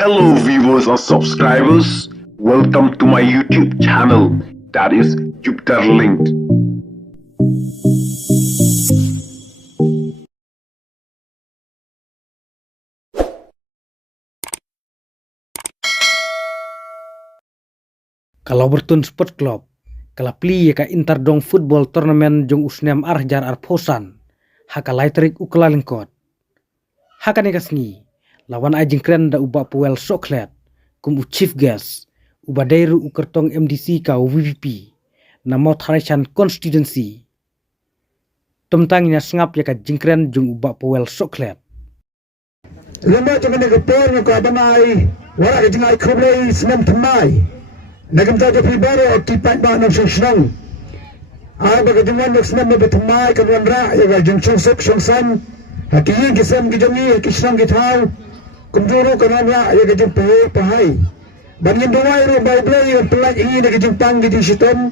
Hello viewers and subscribers, welcome to my YouTube channel, that is Jupiter Linked. Kalau Bertun Sport Club, kalau pli ka Interdong Football Tournament jong usnem arjar arposan, haka laitrik ukelalingkot. Haka nekasni, lawan ajing kren da uba puel soklet, kum chief guest, uba dairu ukertong MDC ka VVP, na mau tharaisan constituency. Tomtangnya sengap ya ka jingkren jong uba puel soklet. Lemba jangan negapor ko abanay, wala ka jangan kublay senam temai. Nagamta ka pribaro kipat ba ng siyang. Ay baga jangan ng senam ba temai kan ra ya ga jung sok san. Hakiyin kisam gijangi kisang gitaw. Kumjuro kan ra ya ga jung pahai. Bangin duway ro bay blay yung pelak ini na gijung pang gijung siton.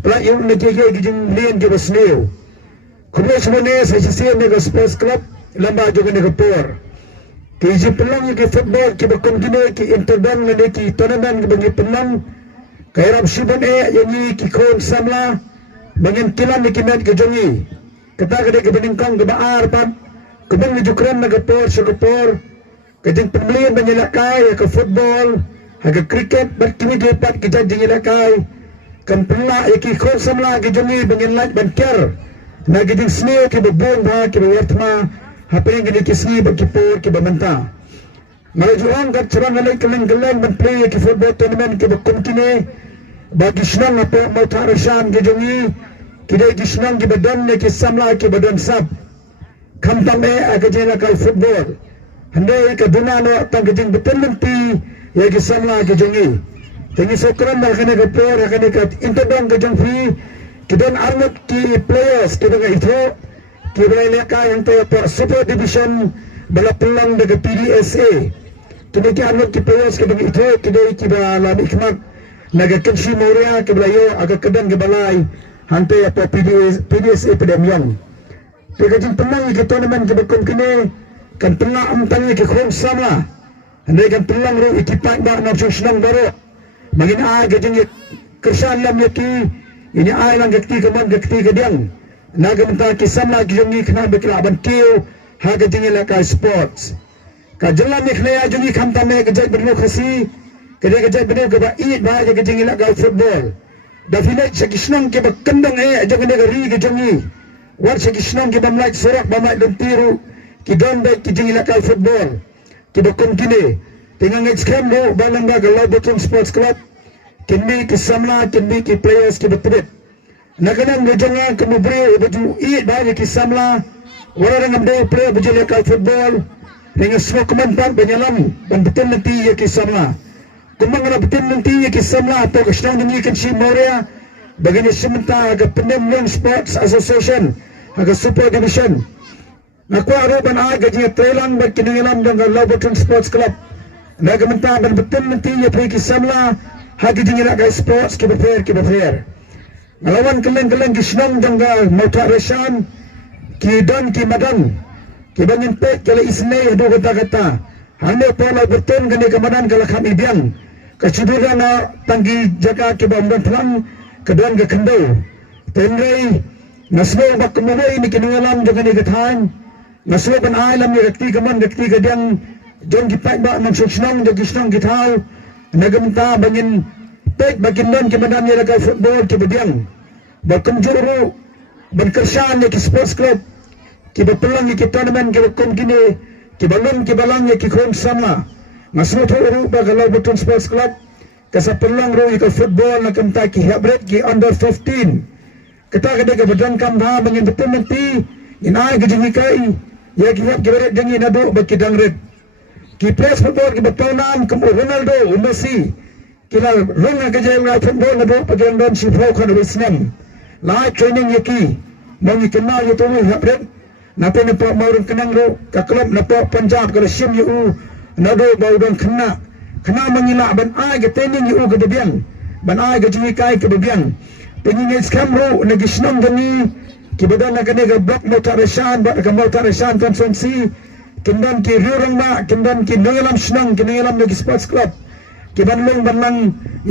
Pelak yung nagigay gijung lian ki basneo. Kublay semane sa sisiyan ng sports club lamba jangan negapor. Kiji pelang ki football ki bakon gine ki interdang na ki tournament ki bangi pelang kay rab siban yani ki kon samla bangin kilan ni kimet ki jongi kata kade ki beningkang ki baar pat kubang ni jukran na gapor sa gapor kajing pemilihan banyilakay ka football haga cricket bat kimi ki pat ki jajing ilakay kan pela ki kon samla ki jongi bangin light banker na giding sneo ki babon ba ki wertma hape gini kisni bakipur ki bamanta malajuang kat cerang nalai keleng-keleng ban play ki football tournament ki bakum kini bagi senang apa mau tarasan ki jongi kidai ki senang ki badan ki samla ki badan sab kampang aga jena kal football handai ka dunano tang kijing betul nanti ya ki samla ki jongi tengi sokran dal kana ka por kana ka interdong ki jong fi kidan arnot ki players kidan itu kira leka yang tahu Super Division bala pelang dengan PDSA. Kini ki anut ki players ke itu kini ki bala ikmat naga kensi moria ke bala yo aga kedan ke balai hantai apa PDSA pada miang. Pegajin pelang ki tournament ke bekum kini kan pelang amtanya ki khom sama. Andai kan pelang ro ikipak ba na senang baru. Mangin ai gajin kersan lam yaki ini ai lang gakti keman gakti kedang. Nagamta kisamla jungi khna bekla ban kiu ha ga jingi la ka sports ka jalla me khna ya jungi khamta me ga jai bnu khasi ka de ga jai bnu ga ba i ba ga jingi la ka football da finai sakisnong ke ba kandang jangi ga ri ga jungi war sakisnong ke ba mlai sorak ba mai dan tiru ki don ba ki jingi la ka football ki ba kontine tingang excam do ba lang ga la Bertun Sports Club kinmi kisamla kinmi ki players ki betret Naganang gajanga kemubre baju i bagi kisamla wala nang amde play baju lekal football dengan semua kemantan banyalam dan betul nanti ya kisamla kumang na betul nanti ya kisamla atau kesang demi kensi moria bagini sementa aga Penang Sports Association aga Super Division nakwa aruban aga jinga trailan bagi ningalam dengan Bertun Sports Club nagamenta dan betul nanti ya play kisamla hagi jinga aga sports ki befair Malawan keleng-keleng kisnong jangga mautak resan ki dan ki madan ki bangin pek kala isne do kata-kata hanya pola Bertun kene kamadan kala kami biang kacudura na tanggi jaga ki bamban pelang kedan ke kendau tenrei naslo bak kemawai ni kinungalam jangan ni katan naslo ban alam ni rekti kaman rekti kadang jong ki pek ba nang kisnong de kisnong ki tau nagamta bangin pek bakin don ki madan ni laga football ki bediang bakum juru ban kersan ki sports club ki bepelang ki tournament ki bakum kini ki balon ki balang ki khom sama masmo thuru ba galau Bertun Sports Club kasa pelang ro ki football na kamta ki habret ki under 15 kita kada ka badan kam ha bangin betul nanti inai ki jingi kai ya ki hab ki beret jingi nado ba ki dangret ki press football ki batonan kum Ronaldo Messi kila runga ke jaya football na bo pagen don si fau kan wisnam lai training yaki mongi kenal itu ni habret na pe pa maurun kenang ro ka club na pa Punjab ka sim yu na do bau don kena mangila ban ai ke training yu ke biang ban ai ke jingi kai ke biang pengingai scam ro na gisnam gani ki badan na kane ga block motaresan ba ka motaresan konsensi kindan ki riurang ma kindan ki nangalam senang ki nangalam lagi sports club ki banlung banlang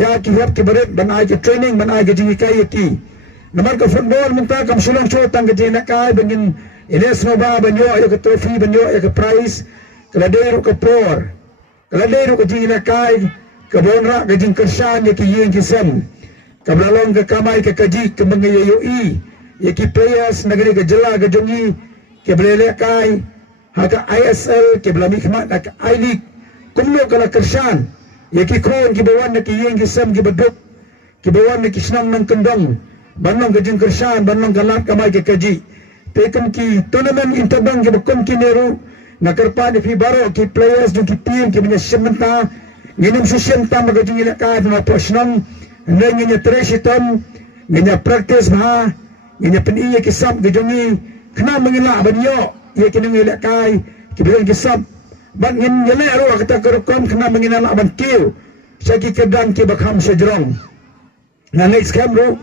ya ki hap ki baret ban ai ki training ban ai ki jingi kai ki namar ka football minta kam sulang cho tang ki na kai bangin ines no ba banyo ya ka trophy banyo ya ka prize kala deiru ka por kala deiru ka jingi na kai ka bonra ka jing kersan ya ki yeng ki sem ka bralong ka kamai ka kaji ka mangayo i ya ki players nagari ka jela ka jongi ke blele kai haka ISL ke belami khmat haka I League kumno kala kersan ya ki kron ki bawan na ki yeng ki sem ki baduk ki bawan na ki senang nang kendong banong ke jeng kersan banong galat kamai ke kaji tekam ki tournament interbang ki bakom ki neru nakarpa ni fi baro ki players jo ki team ki punya sementa nginam susian tam ga jeng ila ka na posnang ndai nginya tresitam nginya practice ba nginya peniya ki sam ga jongi kena mengilak banyo ia kena ngelak kai kibilang kisap ban ngin yele ro kata kerukom kena menginal aban kiu saki kedang ki bakham sejrong na next kamru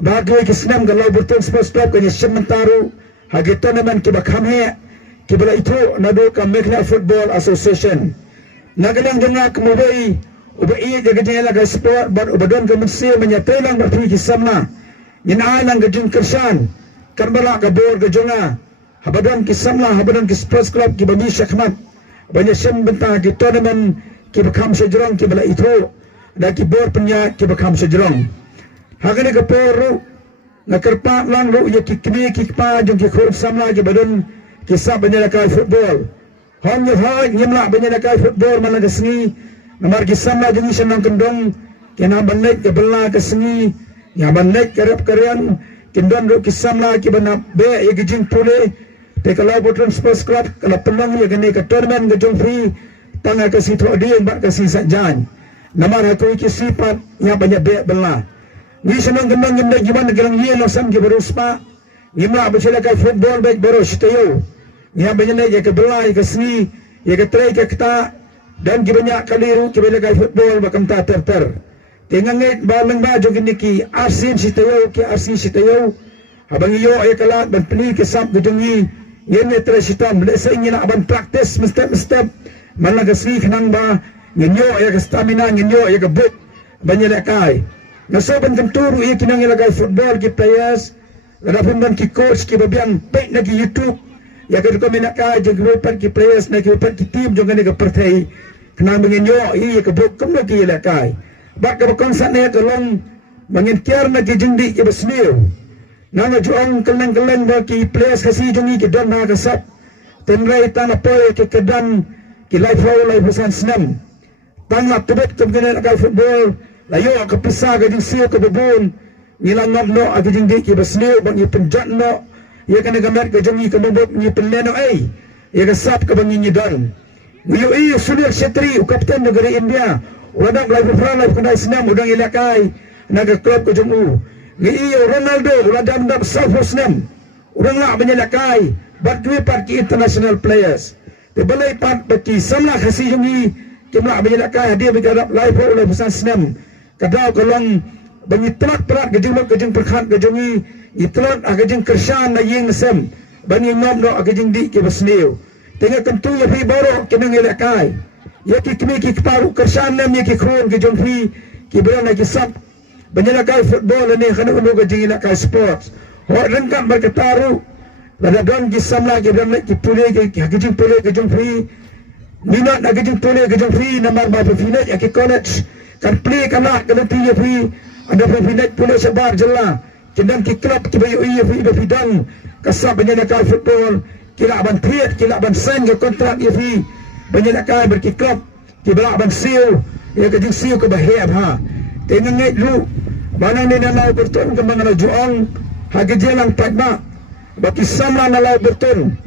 bagoi kisnam galau bertun sports club kanya sementaru hagi tournament ki bakham he kibala itu nado ka Mekhla Football Association nagalang janga kemubai ubai jaga jela ga sport ban ubadon ka mensi menyatai lang berpi kisamna yin alang ga jung kersan karbala ka bor ga jonga habadan ki samla habadan ki sports club ki bami shakmat banya sem benta ki tournament ki bakham sejrong ki bala itu da ki bor penya ki bakham sejrong hagane ka poru na karpa lang ro ya ki kni ki pa jong ki khur samla ki badan ki sab banya ka football hon ye ha nyemla banya ka football mana ka sni namar ki samla jong senang kendong ki na banai ke bela ka sni ya banai karap karyan kindon ro ki samla ki bana be ye ki jing pule te kalau Botron Sports Club kalau pelang ya kene ke tournament ke jong free tanga ke situ dia mbak ke sisa jan namar aku ki sifat ya banyak be bela ni senang gendang gendang gimana gelang ye no sam ki beruspa ngimla becela kai football baik baru sitayo ya banyak ya ke bela ya ke seni ya ke try ke kita dan ki banyak kaliru ki bela kai football bakam ta ter tengang ngai balang ba jong ki arsin sitayo ki arsin sitayo abang iyo ay kalat ban peli ke sap ke jongi yen ne tresitam le sa ingin aban practice step malaga swi khnang ba ngenyo ya ke stamina ngenyo ya ke but banya kai nasoban kam turu ya kinang ilagay football ki players ladapin ban ki coach ki babiang pe na ki YouTube ya ke ko minaka je grupan ki players na ki ki team jonga ne ke perthai khnang ngenyo ya ke but kam na ki ilagay ba ka konsat ne ke long bangin kiar na ki jindi ke besniu nana juang keleng-keleng bagi players kasi jongi ke don ha kasap tenrai tanah poy ke kedan ki live flow live pesan senam tanah tebet kemungkinan akan football layo ke pisah ke jing siu ke bebun nilang ngop no ake jing dik ke besniu bang i penjat no ia kena gamet ke jongi ke membut ni penleno ai ia ke sap ke bangi ni don wiyo i Sunil Shetty kapten negara India wadak live flow live kedai senam udang ilakai naga klub ke jongu ni iyo Ronaldo ulah dam South Hosnem urang lah menyalakai bat kwe pat ki international players te balai pat baki samla khasi jungi kimla menyalakai hadir bergadap live oleh pesan Snem kadau kolong bangi telat perat gejung perkhat gejungi itlat agajung kersan na yeng sem bani nom no agajung di ke besneu tengah kentu ya fi baro kinang ilakai ya ki kmi ki paru kersan nem ya ki khron gejung fi ki berana ki sap banyalakai football ni khana ulu gajing ila kai sports ho rengkat berketaru lada don ki samla ki dam ki pule ki gajing pule gajing free minat na gajing pule gajing free namar ba fina ya ki college kan play kana kana pi free ada fina pule sebar jella kendam ki club ki bayu iya free ba fidang kasab banyalakai football kila ban triat kila ban sign ke kontrak ya free banyalakai berki club ki bala ban seal ya gajing seal ke bahaya ha tenang ngai lu mana ni nalau bertun ke mana juang hagi jelang padma baki samla nalau bertun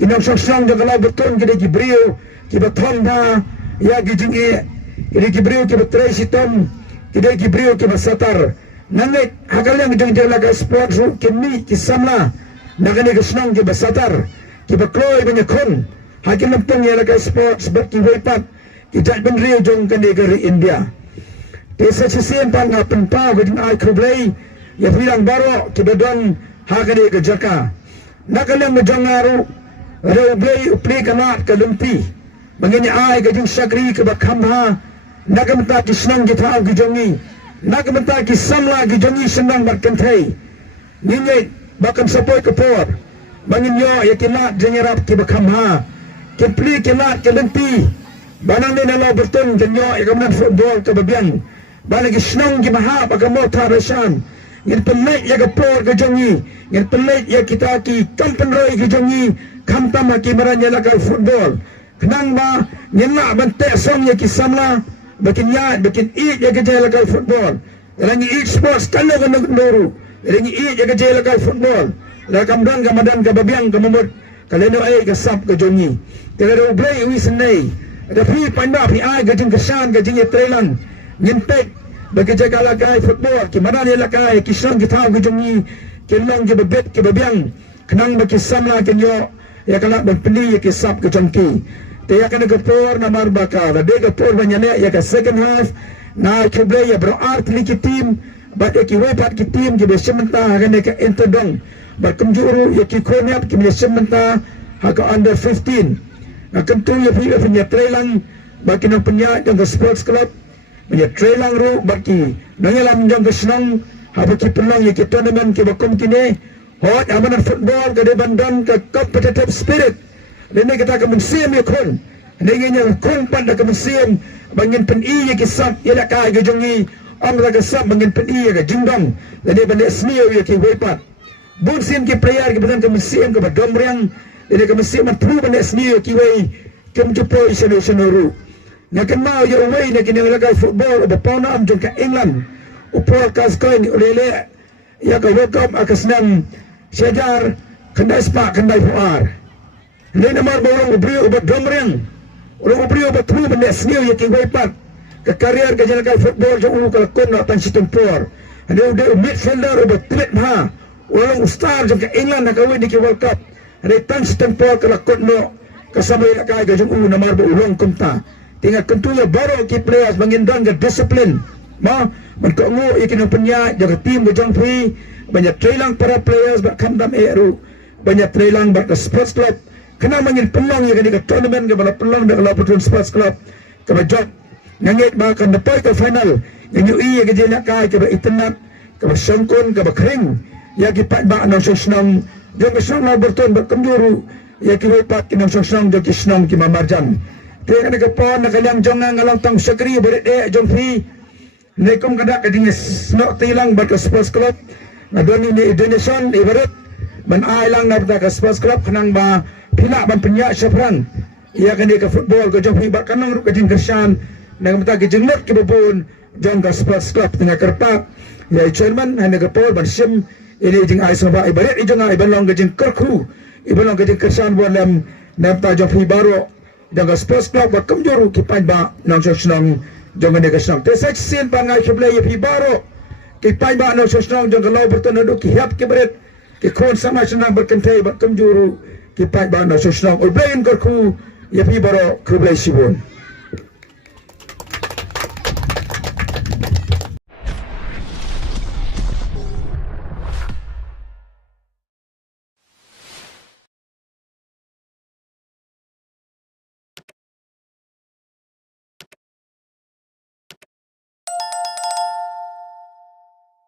kinang sosang de nalau bertun ke ki brio ki bathom da ya gi jingi ki brio ki batre sitom ki brio ki basatar nangai hagal yang jeng jeng laga sport ru ki mi ki samla nagani ke senang ki basatar ki bakloi banyak kon hagi lempung ya laga sport sebab ki wepat ki jak ben rio jong ke negeri India desa sisian pan ngapen pa guding ai krublei ya bilang baro kibadon hagade ke jaka nakalang ngaru Ada upli kanat ke lempi. Mengini ai ke jung sakri ke bakhamha. Nagamta ki senang kita ki jongi. Nagamta ki samla ki jongi senang berkentai. Ninyai bakam sapoi ke por. Mengin yo ya kilat jenyerap ki bakhamha. Kepli kilat ke lempi. Banang ni nalau bertun kenyo ya kemudian football ke babian. Balagi senang ki maha bakam motor resan. Ngin pelik ya ke por ke jongi. Ngin pelik ya kita ki kampenroi ke jongi. Kamtam haki maranya lakal football. Kenang ba nyena bentek song ya kisamla bakin ya bakin eat ya kerja lakal football. Rangi eat sports kalau kena kenduru. Rangi eat ya kerja lakal football. Lakam dan kamadan kababiang kamamut kaleno ai kasap ke jongi. Kalau play wi senai. Ada pi panda pi ai gajing kesan gajing ya trailan. Nyempek bagi jaga lakal football ki maranya lakal kisang kita ke jongi. Kelong ke bebet ke babiang. Kenang baki samla kenyo ya kalau berpilih ya kisap ke jongki. Dia akan kepor namar bakal. Dia kepor banyaknya ya ke second half. Na cuba ya berart liki tim. Baik ki wepat ki tim ki besementa akan dia ke interdong. Berkemjuru ya ki konyap ki besementa haka under 15. Na kentu ya pilih punya trailang bagi nak punya jangka sports club. Punya trailang ru bagi nanyalam jangka senang. Apa ki pelang ya ki tournament ki bakum kini. Hot amanan football ke depan dan ke competitive spirit. Ini kita akan mensim ya kun. Ini yang kun pada ke mensim bangin peni ya kisap ya nak kai ke jongi. Amra ke sap bangin peni ya ke jingdong. Ini benda senior ya ki wepat. Bun sim ki player ke betul ke mensim ke badomriang. Ini ke mensim matru benda senior ki wei kem jupo isenuru. Nak kenal ya wei nak kini lagai football berpona am jong ke England. Upor kas koin oleh ya ke welcome akas nam Syajar kendai sepak kendai puar. Ini nama orang ubri ubat domreng. Orang ubri ubat tu benda senior yang kini wepat. Ke karier ke jalakan football jauh kalau kon nak panci tempur. Ada udah midfielder ubat tweet ha. Orang ustaz jam ke England nak kawin di World Cup. Ada panci tempur kalau kon nak kasama nak kaya ke jauh nama orang kumta. Tinggal kentunya baru ki players mengindan ke disiplin. Ma berkengu ikin punya jaga tim ke jong free. Banyak trailang para players berkandam eru. Banyak trailang berke sports club. Kena mangin peluang yang ke tournament ke bala peluang dak laputan sports club. Ke job ngangit bahkan depai ke final. Yang UI ke jenak kai ke internet ke sangkun ke kering. Ya ki pat ba nang senang jong senang bertun berkemjuru. Ya ki wepat ki nang senang jong ki senang ki mamarjan. Ke ke pon nak yang jong ngalang tang sekri berit jong free. Nekum kada kading snok tilang berke sports club. Nadoni ni donation ibarat menailang nabda ke sports club kenang ba pila ban penyak syafran ia kan dia ke football ke jong hibat kanang ru ke jing kersan nang mata ke jenglot ke bubun jong ke sports club tengah kerpak ya chairman hanya ke pol ban sim ini jing ai soba ibarat i jong ai ban long ke jing kerku iban long ke jing kersan bon lam nabda jong hibaro jong ke sports club ba kamjuru ki pan ba nang senang jong ne ke senang tesak sin pangai keblai hibaro kipai ba no sosnong jong kalau bertanu ki hiap ki beret ki kon sama senang berkentai berkemjuru kipai ba no sosnong ulbain kerku ya pi baro kublai sibun